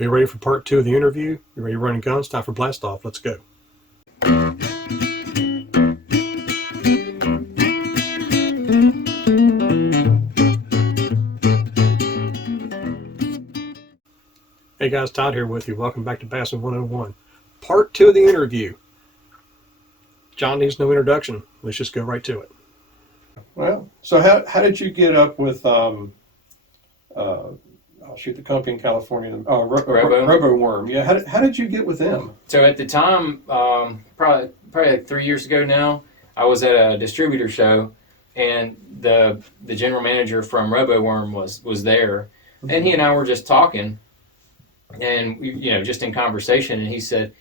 Are you ready for part 2 of the interview? You ready running guns? Time for blast off. Let's go. Hey guys, Todd here with you. Welcome back to Bassin 101. Part 2 of the interview. John needs no introduction. Let's just go right to it. Well, so how did you get up with the company in California, RoboWorm? Yeah, how did you get with them? So at the time, probably like 3 years ago now, I was at a distributor show, and the general manager from RoboWorm was there, and he and I were just talking, and just in conversation, and he said,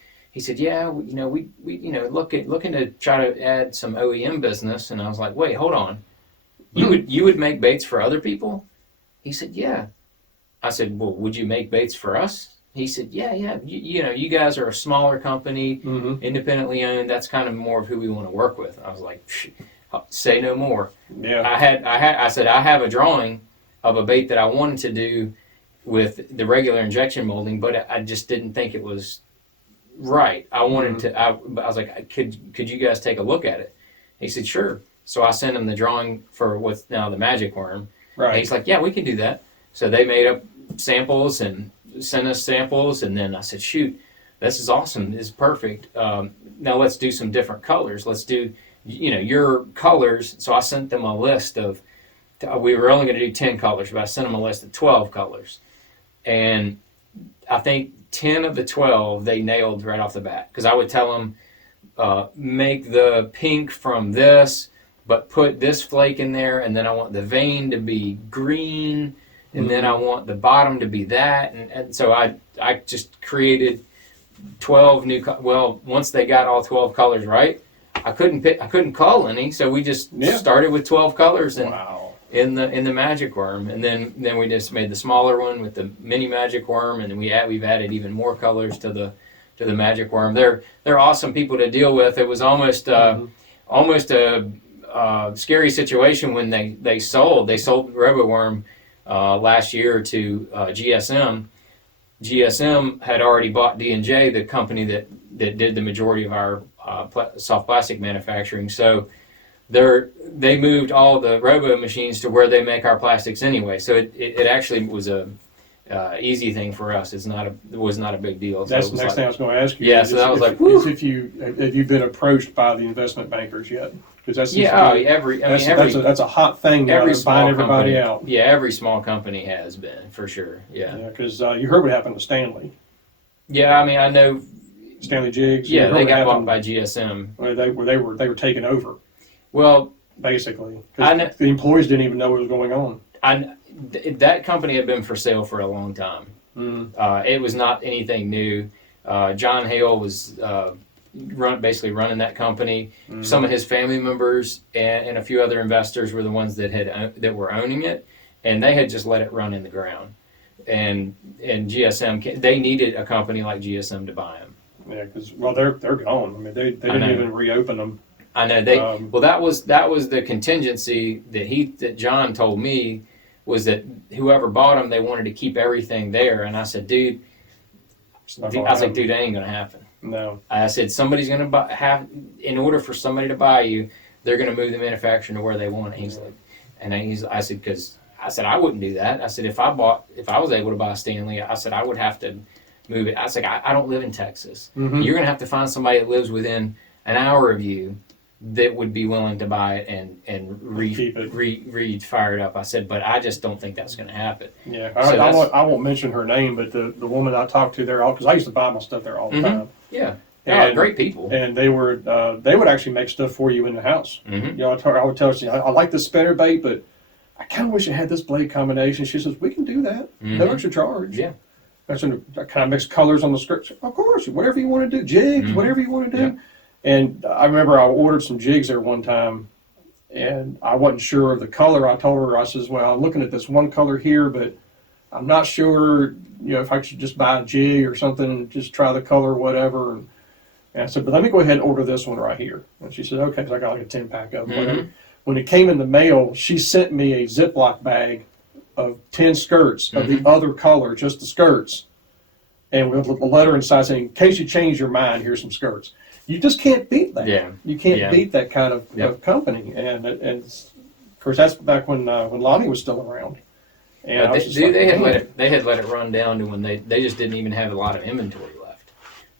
yeah, we looking to try to add some OEM business, and I was like, wait, hold on, you would make baits for other people? He said, yeah. I said, well, would you make baits for us? He said, yeah. You guys are a smaller company, independently owned. That's kind of more of who we want to work with. I was like, say no more. Yeah. I said, I have a drawing of a bait that I wanted to do with the regular injection molding, but I just didn't think it was right. I wanted to. I was like, could you guys take a look at it? He said, sure. So I sent him the drawing for what's now the Magic Worm. Right. And he's like, yeah, we can do that. So they made up samples and sent us samples, and then I said, shoot, this is awesome. This is perfect. Now let's do some different colors. Let's do, your colors. So I sent them a list of, we were only going to do 10 colors, but I sent them a list of 12 colors. And I think 10 of the 12 they nailed right off the bat, because I would tell them, make the pink from this, but put this flake in there, and then I want the vein to be green, and then I want the bottom to be that, and so I just created 12 new. Well, once they got all 12 colors right, I couldn't call any, so we just started with 12 colors and in the Magic Worm, and then we just made the smaller one with the mini Magic Worm, and we've added even more colors to the Magic Worm. They're awesome people to deal with. It was almost a scary situation when they sold RoboWorm last year to GSM. GSM had already bought D&J, the company that did the majority of our soft plastic manufacturing. So they moved all the Robo machines to where they make our plastics anyway. So it actually was a easy thing for us. It was not a big deal. That's the next thing I was going to ask you. Yeah, so that was have you been approached by the investment bankers yet? That's a hot thing now. They're buying everybody out. Yeah, every small company has been, for sure. Yeah. Because you heard what happened to Stanley. Yeah, I know. Stanley Jigs. Yeah, they got bought by GSM. Well, they were taken over. Well, basically, because the employees didn't even know what was going on. That company had been for sale for a long time. It was not anything new. John Hale was basically running that company. Some of his family members and a few other investors were the ones that were owning it, and they had just let it run in the ground. And GSM, they needed a company like GSM to buy them. Yeah, because they're gone. They didn't even reopen them. I know that was the contingency that John told me, was that whoever bought them, they wanted to keep everything there. And I said, dude, that ain't gonna happen. No. I said, somebody's gonna in order for somebody to buy you, they're gonna move the manufacturing to where they want it. He's like, I said, I wouldn't do that. I said, if I was able to buy Stanley, I said, I would have to move it. I said, I don't live in Texas. You're gonna have to find somebody that lives within an hour of you that would be willing to buy it and re-fire it up. I said, but I just don't think that's going to happen. Yeah, I won't mention her name, but the woman I talked to there, because I used to buy my stuff there all the time. Yeah, they're great people. And they would actually make stuff for you in the house. I would tell her, I like this spinner bait, but I kind of wish it had this blade combination. She says, we can do that. No extra charge. Yeah. I kind of mix colors on the script. Of course, whatever you want to do, jigs, whatever you want to do. Yeah. And I remember I ordered some jigs there one time, and I wasn't sure of the color. I told her, I says, well, I'm looking at this one color here, but I'm not sure, if I should just buy a jig or something and just try the color or whatever. And I said, but let me go ahead and order this one right here. And she said, okay, because I got like a 10-pack of them, whatever. When it came in the mail, she sent me a Ziploc bag of 10 skirts of the other color, just the skirts. and with a letter inside saying, in case you change your mind, here's some skirts. You just can't beat that. Yeah. You can't Yeah. beat that kind of, Yep. of company. And of course, that's back when Lonnie was still around. And I was just like, they had "Man." they had let it run down to when they just didn't even have a lot of inventory left.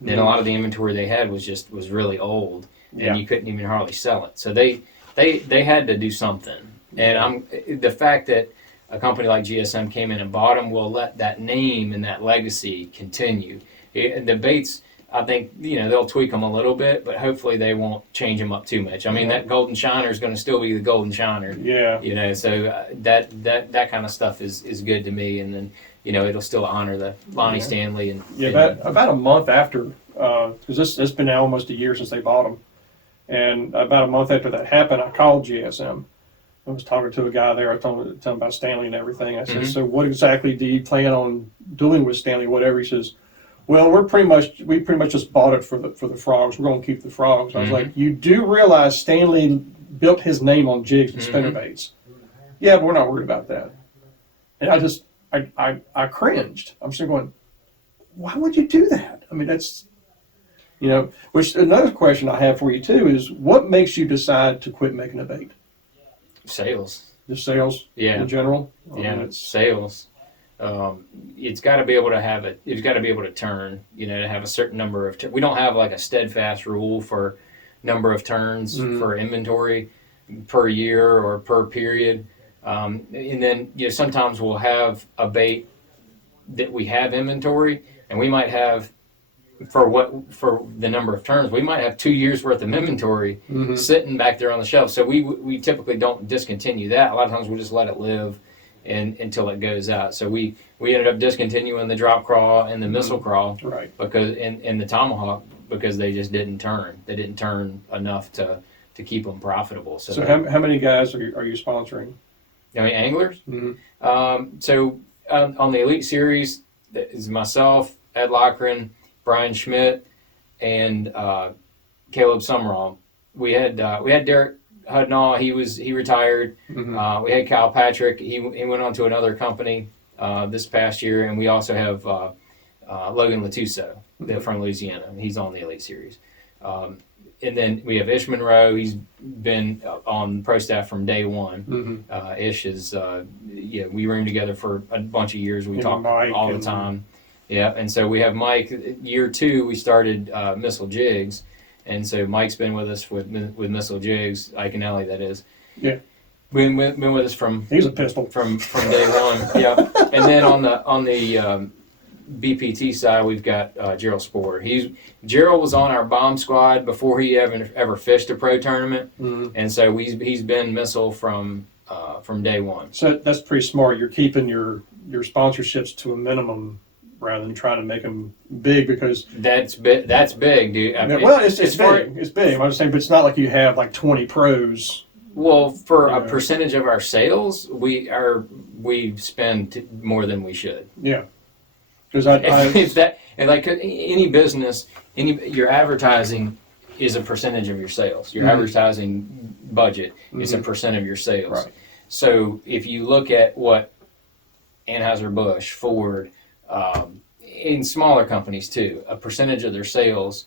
And a lot of the inventory they had was really old, and Yeah. you couldn't even hardly sell it. So they had to do something. And the fact that a company like GSM came in and bought them will let that name and that legacy continue. The baits, I think, they'll tweak them a little bit, but hopefully they won't change them up too much. I mean, that Golden Shiner is going to still be the Golden Shiner. Yeah. So that kind of stuff is good to me, and then it'll still honor the Lonnie Stanley and About a month after, because it's been now almost a year since they bought them, and about a month after that happened, I called GSM. I was talking to a guy there. I told him about Stanley and everything. I said, "So what exactly do you plan on doing with Stanley? Whatever." He says, "Well, we pretty much just bought it for the frogs. We're going to keep the frogs." I was like, "You do realize Stanley built his name on jigs and spinnerbaits?" "Yeah, but we're not worried about that." And I cringed. I'm still going, "Why would you do that?" I mean, that's Which another question I have for you too is, what makes you decide to quit making a bait? sales. Just sales in general? It's sales. It's got to be able to have it. It's got to be able to turn. To have a certain number of. We don't have like a steadfast rule for number of turns for inventory per year or per period. And then sometimes we'll have a bait that we have inventory, and we might have for the number of turns, we might have 2 years worth of inventory sitting back there on the shelf. So we typically don't discontinue that. A lot of times we'll just let it live until it goes out. So we ended up discontinuing the drop crawl and the missile crawl, Right. because and the tomahawk, because they just didn't turn. They didn't turn enough to keep them profitable. So how many guys are you sponsoring? Anglers. So on the Elite Series, is myself, Ed Lochran, Brian Schmidt, and Caleb Summerall. We had Derek Hudnaw. He retired. We had Kyle Patrick. He went on to another company this past year, and we also have Logan Latuso from Louisiana. He's on the Elite Series. And then we have Ish Monroe. He's been on pro staff from day one. Ish is we roomed together for a bunch of years. We talk all the time. Yeah, and so we have Mike. Year 2, we started Missile Jigs, and so Mike's been with us with Missile Jigs, Ike and Ellie, that is. Yeah. Been with us from He's a pistol from day one. Yeah, and then on the BPT side, we've got Gerald Sporer. Gerald was on our bomb squad before he ever fished a pro tournament, and so he's been Missile from day one. So that's pretty smart. You're keeping your sponsorships to a minimum, rather than trying to make them big, because that's big, dude. I mean, well, it's big. It's big. I'm just saying, but it's not like you have like 20 pros. Well, for a percentage of our sales, we spend more than we should. Yeah, because if that, and like any business, your advertising is a percentage of your sales. Your advertising budget is a percent of your sales. Right. So if you look at what Anheuser-Busch, Ford, in smaller companies too, a percentage of their sales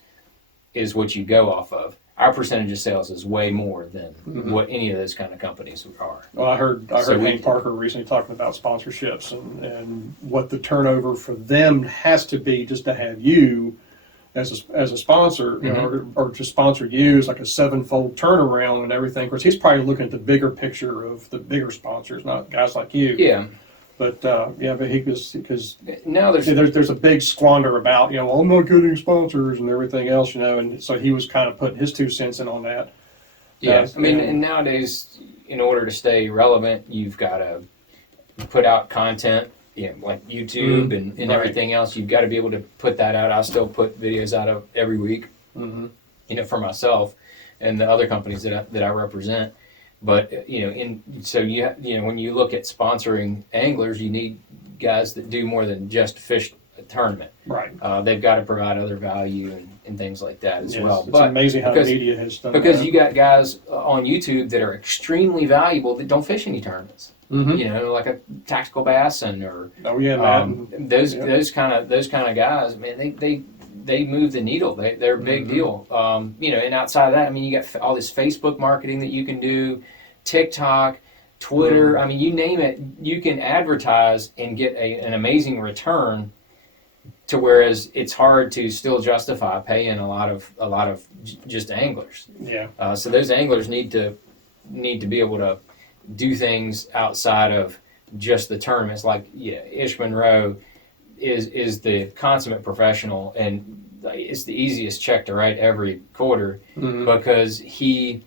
is what you go off of. Our percentage of sales is way more than what any of those kind of companies are. Well, I heard Hank Parker recently talking about sponsorships and what the turnover for them has to be just to have you as a sponsor, or to sponsor you is like a 7-fold turnaround and everything. Of course, he's probably looking at the bigger picture of the bigger sponsors, not guys like you. Yeah. But but he was, because now there's a big squander about I'm not getting sponsors and everything else, and so he was kind of putting his 2 cents in on that. Yeah, I mean, and nowadays, in order to stay relevant, you've got to put out content, like YouTube and right. everything else. You've got to be able to put that out. I still put videos out of every week, for myself and the other companies that I represent. But when you look at sponsoring anglers, you need guys that do more than just fish a tournament. Right. They've got to provide other value and things like that as well. It's amazing how the media has done because that. you got guys on YouTube that are extremely valuable that don't fish any tournaments. Mhm. like a Tactical Bassin or Oh yeah, Matt. those kind of guys. Man, they move the needle. They're a big deal. And outside of that, I mean, you got all this Facebook marketing that you can do, TikTok, Twitter. I mean, you name it, you can advertise and get an amazing return. To whereas it's hard to still justify paying a lot of just anglers. Yeah. So those anglers need to be able to do things outside of just the tournaments. Like Ish Monroe is the consummate professional, and it's the easiest check to write every quarter because he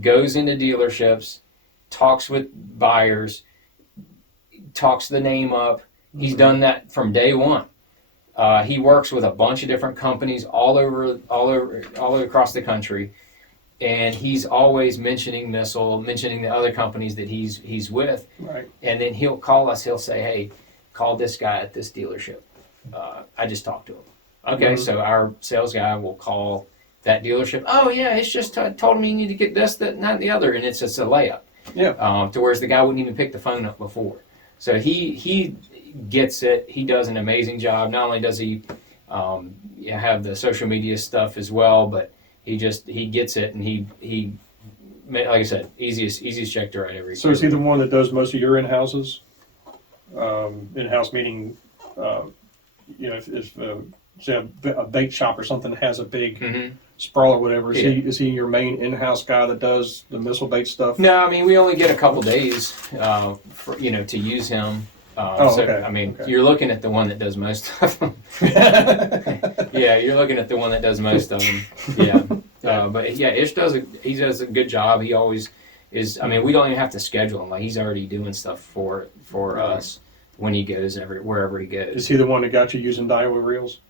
goes into dealerships, talks with buyers, talks the name up. He's done that from day one. He works with a bunch of different companies all over across the country, and he's always mentioning Missile, mentioning the other companies that he's with. Right. And then he'll call us. He'll say, "Hey, call this guy at this dealership. I just talked to him." Okay, so our sales guy will call that dealership. Oh yeah, it's just told me you need to get this, that, and that, and the other, and it's a layup. Yeah. To whereas the guy wouldn't even pick the phone up before. So he gets it. He does an amazing job. Not only does he have the social media stuff as well, but he gets it, and he like I said, easiest check to write every. So is he the one that does most of your in-houses? In-house meaning, if say a bait shop or something has a big sprawl or whatever, is he your main in-house guy that does the missile bait stuff? No, I mean we only get a couple days to use him. Okay. I mean, Okay. you're looking at the one that does most of them. Yeah, you're looking at the one that does most of them. Yeah. But yeah, Ish does a good job. He always is. I mean, we don't even have to schedule him. Like he's already doing stuff for us when he goes wherever he goes. Is he the one that got you using Daiwa reels?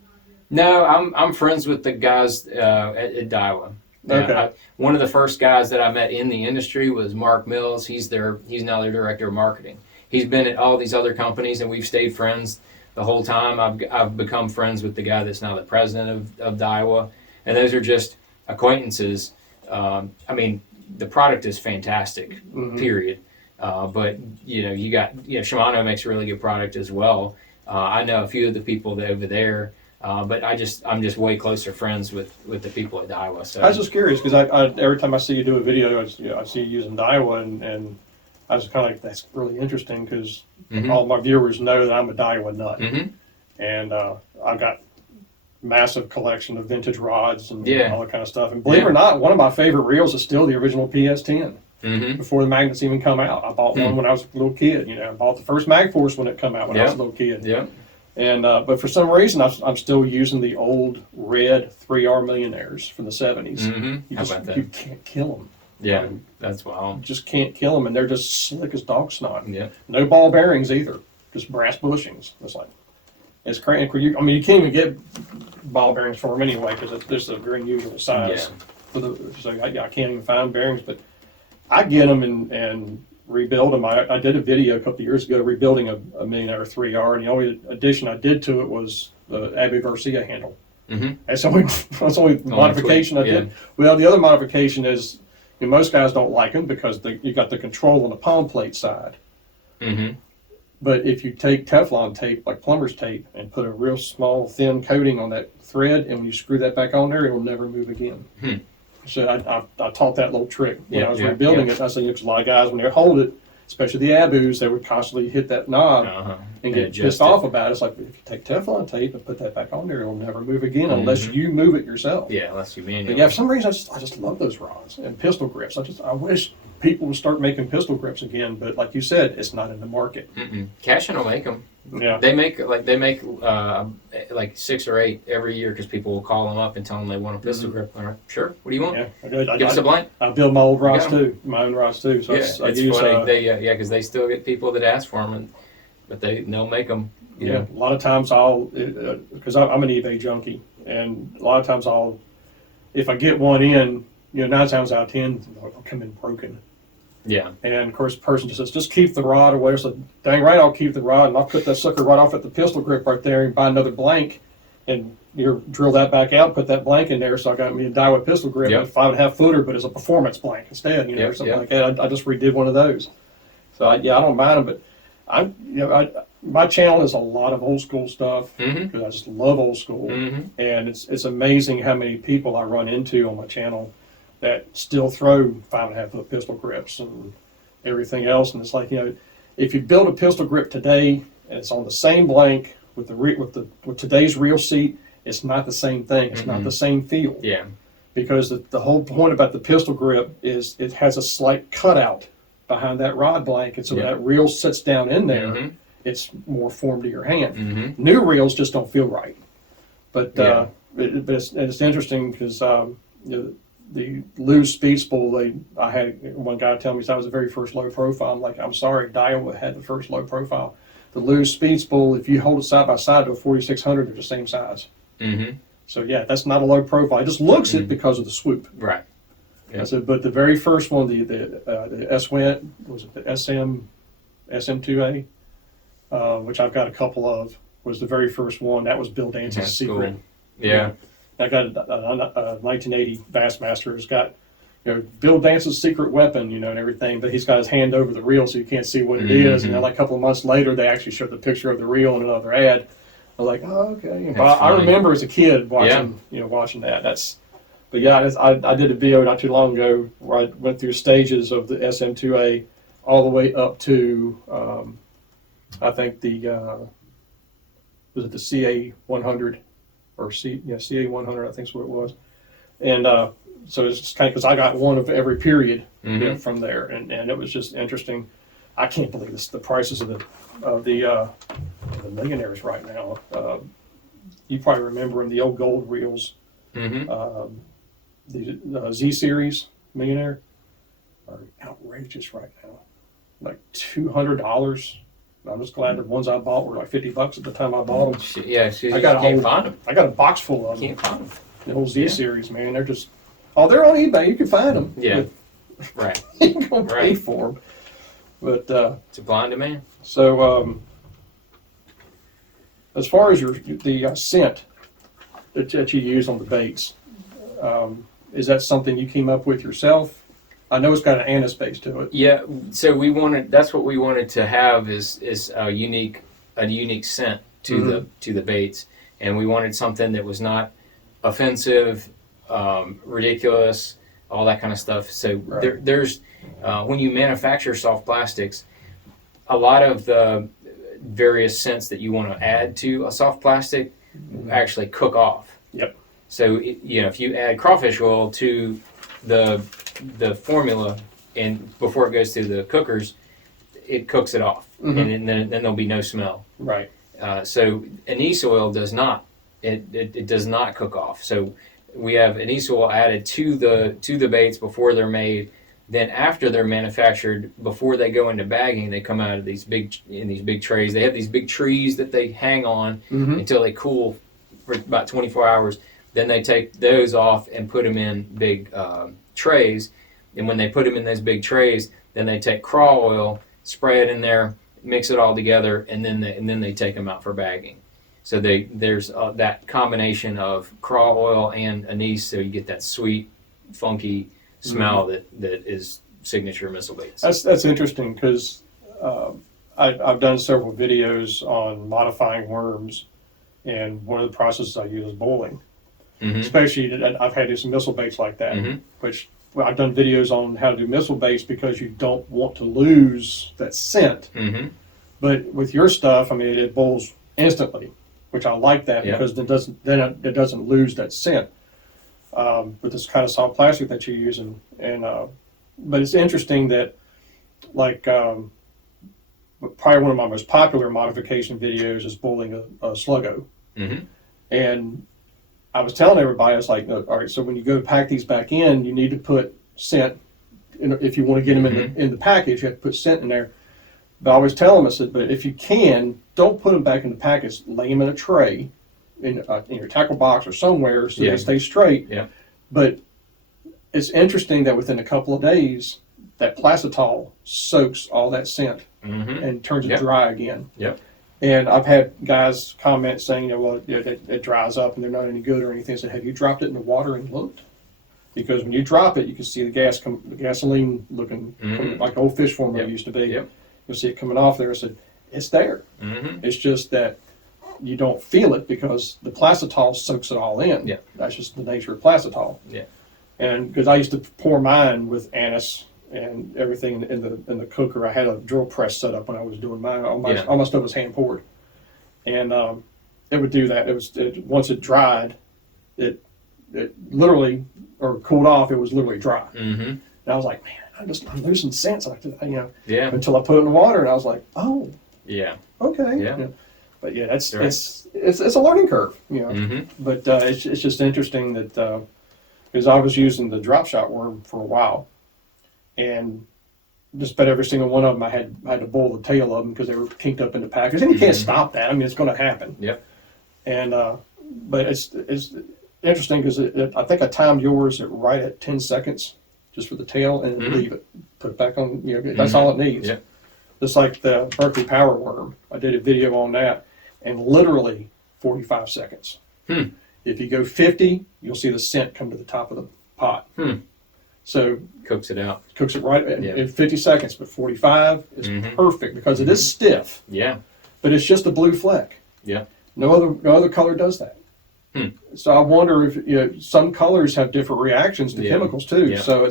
No, I'm friends with the guys at Daiwa. Okay. One of the first guys that I met in the industry was Mark Mills. He's now their director of marketing. He's been at all these other companies, and we've stayed friends the whole time. I've become friends with the guy that's now the president of Daiwa, and those are just acquaintances. I mean, the product is fantastic, period. But you got Shimano makes a really good product as well. I know a few of the people over there, but I'm just way closer friends with the people at Daiwa. So I was just curious because I every time I see you do a video, I see you using Daiwa, and I was kind of like, that's really interesting because all my viewers know that I'm a Daiwa nut, and I've got massive collection of vintage rods and all that kind of stuff. And believe it or not, one of my favorite reels is still the original PS10. Before the magnets even come out, I bought one when I was a little kid. I bought the first Magforce when it come out when I was a little kid. Yeah. And but for some reason, I'm still using the old red 3R Millionaires from the 70s. How about that? You can't kill them. Yeah, that's wild. You just can't kill them, and they're just slick as dog snot. Yeah. No ball bearings either, just brass bushings. It's crazy. You can't even get ball bearings for them anyway because they're a very unusual size. So I can't even find bearings, but I get them and rebuild them. I did a video a couple of years ago rebuilding a Millionaire 3R, and the only addition I did to it was the Abu Garcia handle. That's the only modification I did. Well, the other modification is most guys don't like them because you got the control on the palm plate side. But if you take Teflon tape, like plumber's tape, and put a real small, thin coating on that thread, and when you screw that back on there, it will never move again. So I taught that little trick when I was rebuilding it. I said, because a lot of guys, when they hold it, especially the Abus, they would constantly hit that knob and get pissed off about it. It's like, if you take Teflon tape and put that back on there, it'll never move again unless you move it yourself. Yeah, unless you manually. But yeah, for some reason, I just love those rods and pistol grips. I wish people would start making pistol grips again, but like you said, it's not in the market. Cashin will make them. Yeah. They make like 6 or 8 every year because people will call them up and tell them they want a pistol grip. All right, sure. What do you want? Yeah, Give us a blank. I build my old rods too, my own rods too. So It's I use, funny. Because they still get people that ask for them, but they'll make them. Yeah, a lot of times because I'm an eBay junkie, and a lot of times if I get one in, 9 times out of 10, they'll come in broken. Yeah. And of course, the person just says, just keep the rod or whatever. So, dang right, I'll keep the rod, and I'll put that sucker right off at the pistol grip right there and buy another blank, and drill that back out, put that blank in there. So I got me a Daiwa pistol grip, a 5.5 footer, but it's a performance blank instead, or something like that. I just redid one of those. So I don't mind them, but my channel is a lot of old school stuff because I just love old school, and it's amazing how many people I run into on my channel that still throw 5.5 foot pistol grips and everything else, and it's like, if you build a pistol grip today and it's on the same blank with today's reel seat, it's not the same thing. It's not the same feel. Yeah. Because the whole point about the pistol grip is it has a slight cutout behind that rod blank, and so that reel sits down in there. It's more formed to your hand. New reels just don't feel right. But it's interesting because the loose speed spool, I had one guy tell me that was the very first low profile. I'm like, I'm sorry, Daiwa had the first low profile. The loose speed spool, if you hold it side by side to a 4600, they're the same size. So yeah, that's not a low profile. It just looks it because of the swoop. Right. Yeah. So, but the very first one, the S-Went, was it the SM2A, which I've got a couple of, was the very first one. That was Bill Dance's secret. Cool. Yeah. I got a 1980 Bassmaster. It's got Bill Dance's secret weapon, and everything, but he's got his hand over the reel so you can't see what it is. And then like a couple of months later, they actually showed the picture of the reel in another ad. I was like, oh, okay. But I remember as a kid watching, watching that. I did a video not too long ago where I went through stages of the SM2A all the way up to, I think was it the CA100 or CA100? I think is what it was. And so it's just kind of because I got one of every period from there, and it was just interesting. I can't believe the prices of the millionaires right now. You probably remember them, the old gold reels. The Z series millionaire are outrageous right now, like $200. I'm just glad the ones I bought were like $50 at the time I bought them. Yeah, I got find them. I got a box full of them. Can't find them. The old Z series, man, they're just they're on eBay. You can find them. Yeah, right. You can pay for them. But it's a blind demand. So as far as the scent that you use on the baits, is that something you came up with yourself? I know it's got an anise base to it. Yeah, so that's what we wanted to have is a unique scent to the baits, and we wanted something that was not offensive, ridiculous, all that kind of stuff. So there's when you manufacture soft plastics, a lot of the various scents that you want to add to a soft plastic actually cook off. Yep. So if you add crawfish oil to the formula and before it goes through the cookers, it cooks it off, and then there'll be no smell. Right. So anise oil does not. It does not cook off. So we have anise oil added to the baits before they're made. Then after they're manufactured, before they go into bagging, they come out of these big trays. They have these big trees that they hang on until they cool for about 24 hours. Then they take those off and put them in big trays. And when they put them in those big trays, then they take craw oil, spray it in there, mix it all together, and then they take them out for bagging. So there's that combination of craw oil and anise, so you get that sweet, funky smell that is signature missile baits. That's interesting because I've done several videos on modifying worms, and one of the processes I use is boiling. Especially, I've had to do some missile baits like that, which I've done videos on how to do missile baits because you don't want to lose that scent. But with your stuff, I mean, it boils instantly, which I like that because it doesn't lose that scent. With this kind of soft plastic that you're using, but it's interesting that, like, probably one of my most popular modification videos is boiling a Sluggo, and I was telling everybody, I was like, all right, so when you go to pack these back in, you need to put scent. If you want to get them in the package, you have to put scent in there. But I always tell them, I said, but if you can, don't put them back in the package. Lay them in a tray, in your tackle box or somewhere, so they stay straight. Yeah. But it's interesting that within a couple of days, that plasitol soaks all that scent and turns it dry again. Yep. And I've had guys comment saying, it dries up and they're not any good or anything. I said, have you dropped it in the water and looked? Because when you drop it, you can see the gasoline looking like old fish formula used to be. Yep. You'll see it coming off there. I said, it's there. Mm-hmm. It's just that you don't feel it because the plasitol soaks it all in. Yeah. That's just the nature of plasitol. Yeah. And because I used to pour mine with anise and everything in the cooker, I had a drill press set up when I was doing mine. All my stuff was hand poured, and it would do that. Once it dried, it literally, or cooled off, it was literally dry. Mm-hmm. And I was like, man, I'm losing sense. Yeah. Until I put it in the water, and I was like, oh, Yeah. okay. Yeah. You know, but yeah, that's Right. it's a learning curve, you know. Mm-hmm. But it's just interesting that because I was using the drop shot worm for a while, and just about every single one of them, I had to boil the tail of them because they were kinked up in the package, and you can't stop that. I mean, it's going to happen. Yep. And but it's interesting because I think I timed yours right at 10 seconds just for the tail, and leave it, put it back on. You know, that's all it needs. Yep. Just like the Berkeley Power Worm, I did a video on that, and literally 45 seconds. If you go 50, you'll see the scent come to the top of the pot. So Cooks it out. cooks it right Yeah. in 50 seconds, but 45 is perfect because it is stiff, Yeah. but it's just a blue fleck. Yeah. No other color does that. So I wonder if some colors have different reactions to Yeah. chemicals too. Yeah. So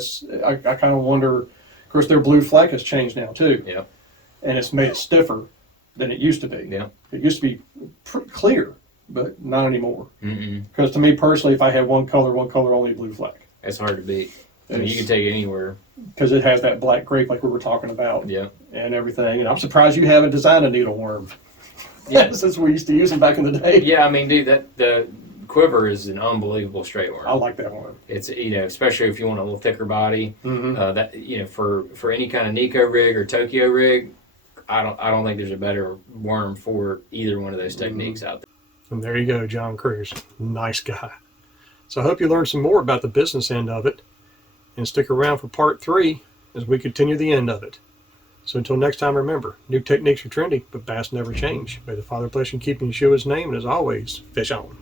I kind of wonder. Of course, their blue fleck has changed now too, Yep. and it's made it stiffer than it used to be. Yeah. It used to be clear, but not anymore. Mm-mm. Because to me personally, if I had one color only blue fleck, It's hard to beat. I mean, you can take it anywhere. because it has that black grape like we were talking about. Yeah. And everything. And I'm surprised you haven't designed a needle worm. Yeah. Since we used to use them back in the day. Yeah. I mean, dude, the quiver is an unbelievable straight worm. I like that one. It's, especially if you want a little thicker body, Mm-hmm. that, for any kind of Nico rig or Tokyo rig, I don't think there's a better worm for either one of those techniques out there. And there you go, John Cruz. Nice guy. So I hope you learned some more about the business end of it. And stick around for part 3 as we continue the end of it. So until next time, remember, new techniques are trendy, but bass never change. May the Father bless you and keep you in Yeshua's name, and as always, fish on.